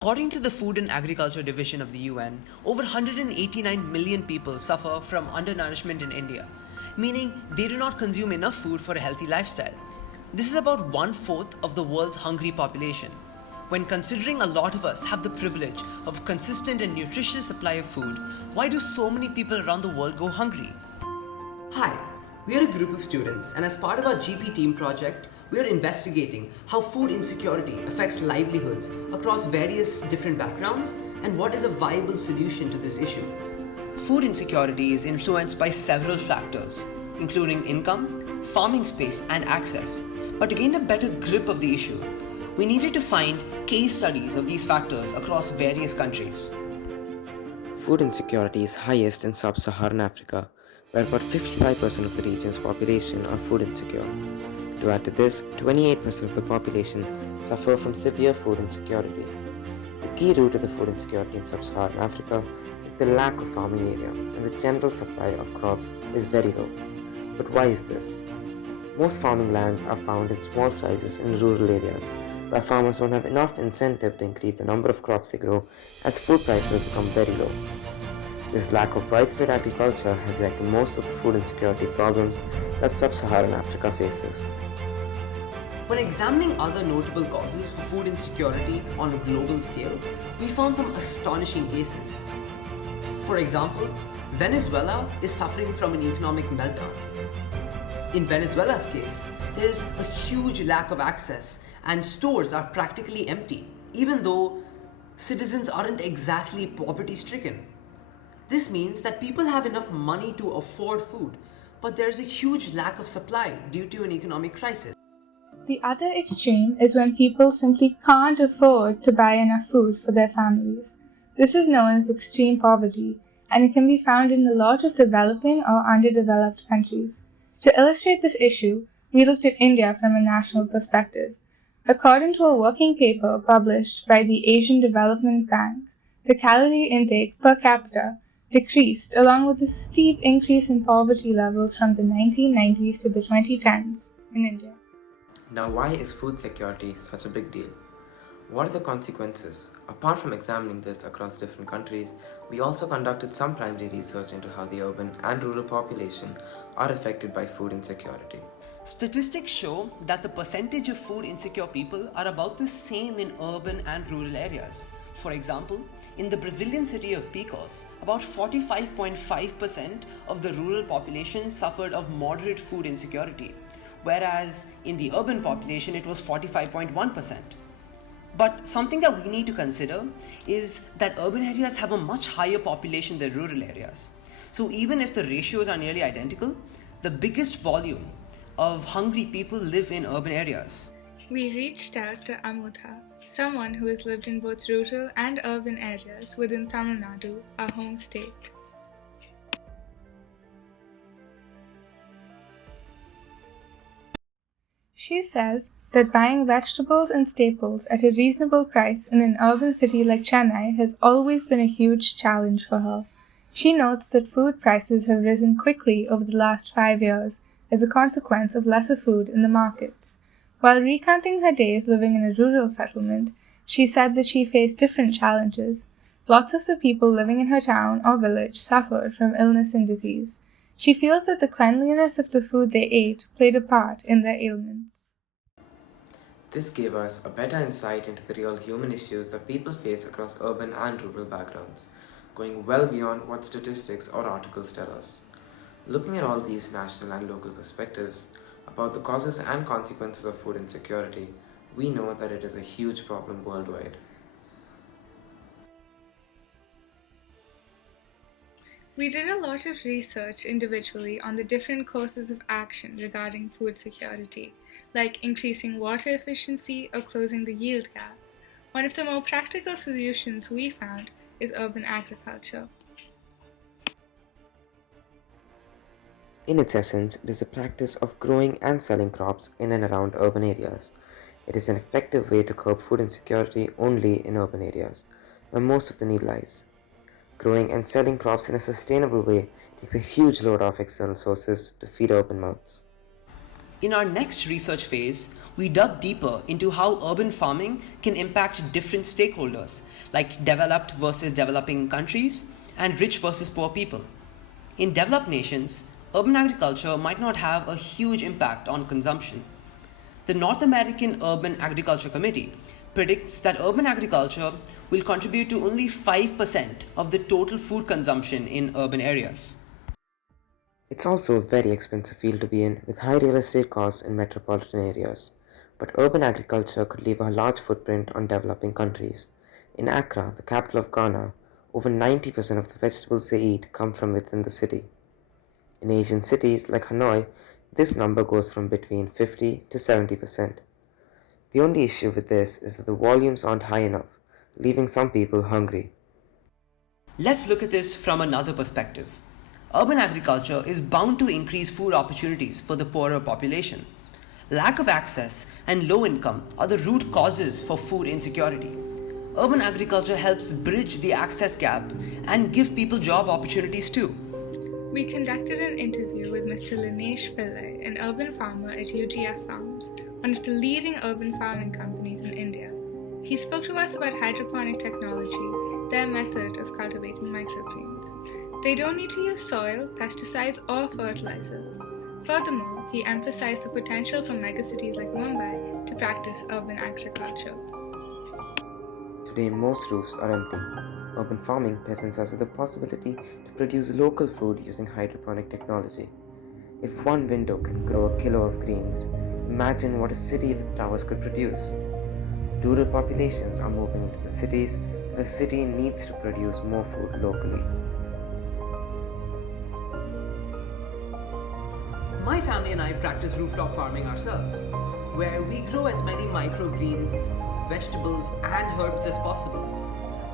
According to the Food and Agriculture Division of the UN, over 189 million people suffer from undernourishment in India, meaning they do not consume enough food for a healthy lifestyle. This is about 1/4 of the world's hungry population. When considering a lot of us have the privilege of a consistent and nutritious supply of food, why do so many people around the world go hungry? Hi, we are a group of students, and as part of our GP team project, we are investigating how food insecurity affects livelihoods across various different backgrounds and what is a viable solution to this issue. Food insecurity is influenced by several factors, including income, farming space, and access. But to gain a better grip of the issue, we needed to find case studies of these factors across various countries. Food insecurity is highest in Sub Saharan Africa, where about 55% of the region's population are food insecure. To add to this, 28% of the population suffer from severe food insecurity. The key root of the food insecurity in Sub Saharan Africa is the lack of farming area, and the general supply of crops is very low. But why is this? Most farming lands are found in small sizes in rural areas, where farmers don't have enough incentive to increase the number of crops they grow as food prices become very low. This lack of widespread agriculture has led to most of the food insecurity problems that Sub-Saharan Africa faces. When examining other notable causes for food insecurity on a global scale, we found some astonishing cases. For example, Venezuela is suffering from an economic meltdown. In Venezuela's case, there is a huge lack of access and stores are practically empty, even though citizens aren't exactly poverty-stricken. This means that people have enough money to afford food, but there's a huge lack of supply due to an economic crisis. The other extreme is when people simply can't afford to buy enough food for their families. This is known as extreme poverty, and it can be found in a lot of developing or underdeveloped countries. To illustrate this issue, we looked at India from a national perspective. According to a working paper published by the Asian Development Bank, the calorie intake per capita decreased along with a steep increase in poverty levels from the 1990s to the 2010s in India. Now, why is food security such a big deal? What are the consequences? Apart from examining this across different countries, we also conducted some primary research into how the urban and rural population are affected by food insecurity. Statistics show that the percentage of food insecure people are about the same in urban and rural areas. For example, in the Brazilian city of Picos, about 45.5% of the rural population suffered of moderate food insecurity, whereas in the urban population it was 45.1%. But something that we need to consider is that urban areas have a much higher population than rural areas. So even if the ratios are nearly identical, the biggest volume of hungry people live in urban areas. We reached out to Amutha, someone who has lived in both rural and urban areas within Tamil Nadu, our home state. She says that buying vegetables and staples at a reasonable price in an urban city like Chennai has always been a huge challenge for her. She notes that food prices have risen quickly over the last 5 years as a consequence of lesser food in the markets. While recounting her days living in a rural settlement, she said that she faced different challenges. Lots of the people living in her town or village suffered from illness and disease. She feels that the cleanliness of the food they ate played a part in their ailments. This gave us a better insight into the real human issues that people face across urban and rural backgrounds, going well beyond what statistics or articles tell us. Looking at all these national and local perspectives about the causes and consequences of food insecurity, we know that it is a huge problem worldwide. We did a lot of research individually on the different courses of action regarding food security, like increasing water efficiency or closing the yield gap. One of the more practical solutions we found is urban agriculture. In its essence, it is a practice of growing and selling crops in and around urban areas. It is an effective way to curb food insecurity only in urban areas, where most of the need lies. Growing and selling crops in a sustainable way takes a huge load off external sources to feed urban mouths. In our next research phase, we dug deeper into how urban farming can impact different stakeholders, like developed versus developing countries and rich versus poor people. In developed nations, urban agriculture might not have a huge impact on consumption. The North American Urban Agriculture Committee predicts that urban agriculture will contribute to only 5% of the total food consumption in urban areas. It's also a very expensive field to be in, with high real estate costs in metropolitan areas. But urban agriculture could leave a large footprint on developing countries. In Accra, the capital of Ghana, over 90% of the vegetables they eat come from within the city. In Asian cities like Hanoi, this number goes from between 50 to 70%. The only issue with this is that the volumes aren't high enough, leaving some people hungry. Let's look at this from another perspective. Urban agriculture is bound to increase food opportunities for the poorer population. Lack of access and low income are the root causes for food insecurity. Urban agriculture helps bridge the access gap and give people job opportunities too. We conducted an interview with Mr. Linesh Pillai, an urban farmer at UGF Farms, one of the leading urban farming companies in India. He spoke to us about hydroponic technology, their method of cultivating microgreens. They don't need to use soil, pesticides, or fertilizers. Furthermore, he emphasized the potential for megacities like Mumbai to practice urban agriculture. Today, most roofs are empty. Urban farming presents us with the possibility to produce local food using hydroponic technology. If one window can grow a kilo of greens, imagine what a city with towers could produce. Rural populations are moving into the cities, and the city needs to produce more food locally. My family and I practice rooftop farming ourselves, where we grow as many microgreens, vegetables, and herbs as possible.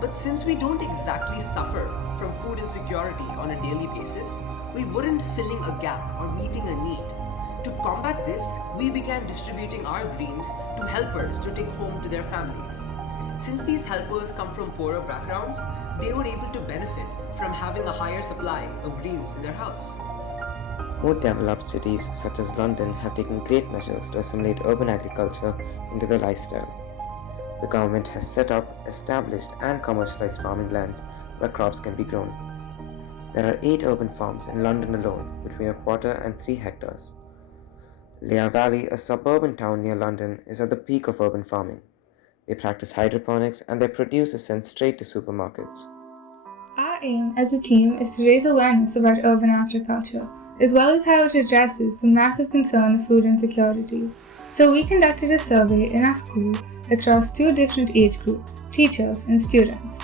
But since we don't exactly suffer from food insecurity on a daily basis, we weren't filling a gap or meeting a need. To combat this, we began distributing our greens to helpers to take home to their families. Since these helpers come from poorer backgrounds, they were able to benefit from having a higher supply of greens in their house. More developed cities such as London have taken great measures to assimilate urban agriculture into their lifestyle. The government has set up, established and commercialized farming lands where crops can be grown. There are 8 urban farms in London alone, between 1/4 and 3 hectares. Lea Valley, a suburban town near London, is at the peak of urban farming. They practice hydroponics and their produce is sent straight to supermarkets. Our aim as a team is to raise awareness about urban agriculture, as well as how it addresses the massive concern of food insecurity. So we conducted a survey in our school across 2 different age groups, teachers and students.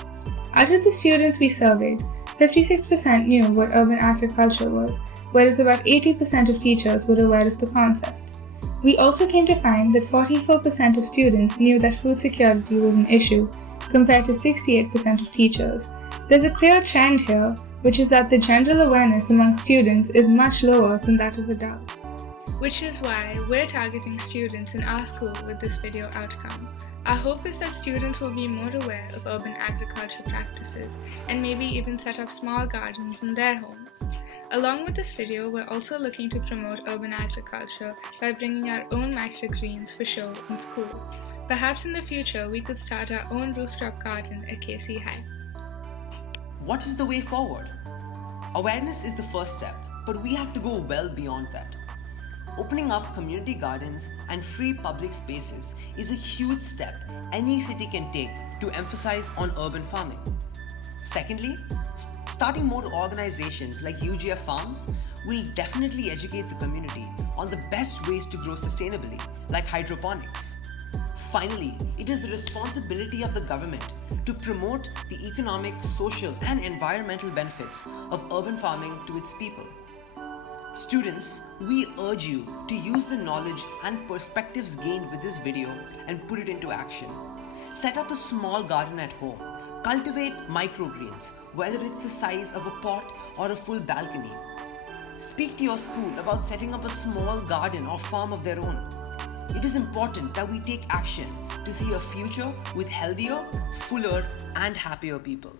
Out of the students we surveyed, 56% knew what urban agriculture was, whereas about 80% of teachers were aware of the concept. We also came to find that 44% of students knew that food security was an issue, compared to 68% of teachers. There's a clear trend here, which is that the general awareness among students is much lower than that of adults. Which is why we're targeting students in our school with this video outcome. Our hope is that students will be more aware of urban agriculture practices and maybe even set up small gardens in their homes. Along with this video, we're also looking to promote urban agriculture by bringing our own microgreens for show in school. Perhaps in the future, we could start our own rooftop garden at KC High. What is the way forward? Awareness is the first step, but we have to go well beyond that. Opening up community gardens and free public spaces is a huge step any city can take to emphasize on urban farming. Secondly, starting more organizations like UGF Farms will definitely educate the community on the best ways to grow sustainably, like hydroponics. Finally, it is the responsibility of the government to promote the economic, social, and environmental benefits of urban farming to its people. Students, we urge you to use the knowledge and perspectives gained with this video and put it into action. Set up a small garden at home. Cultivate microgreens, whether it's the size of a pot or a full balcony. Speak to your school about setting up a small garden or farm of their own. It is important that we take action to see a future with healthier, fuller, and happier people.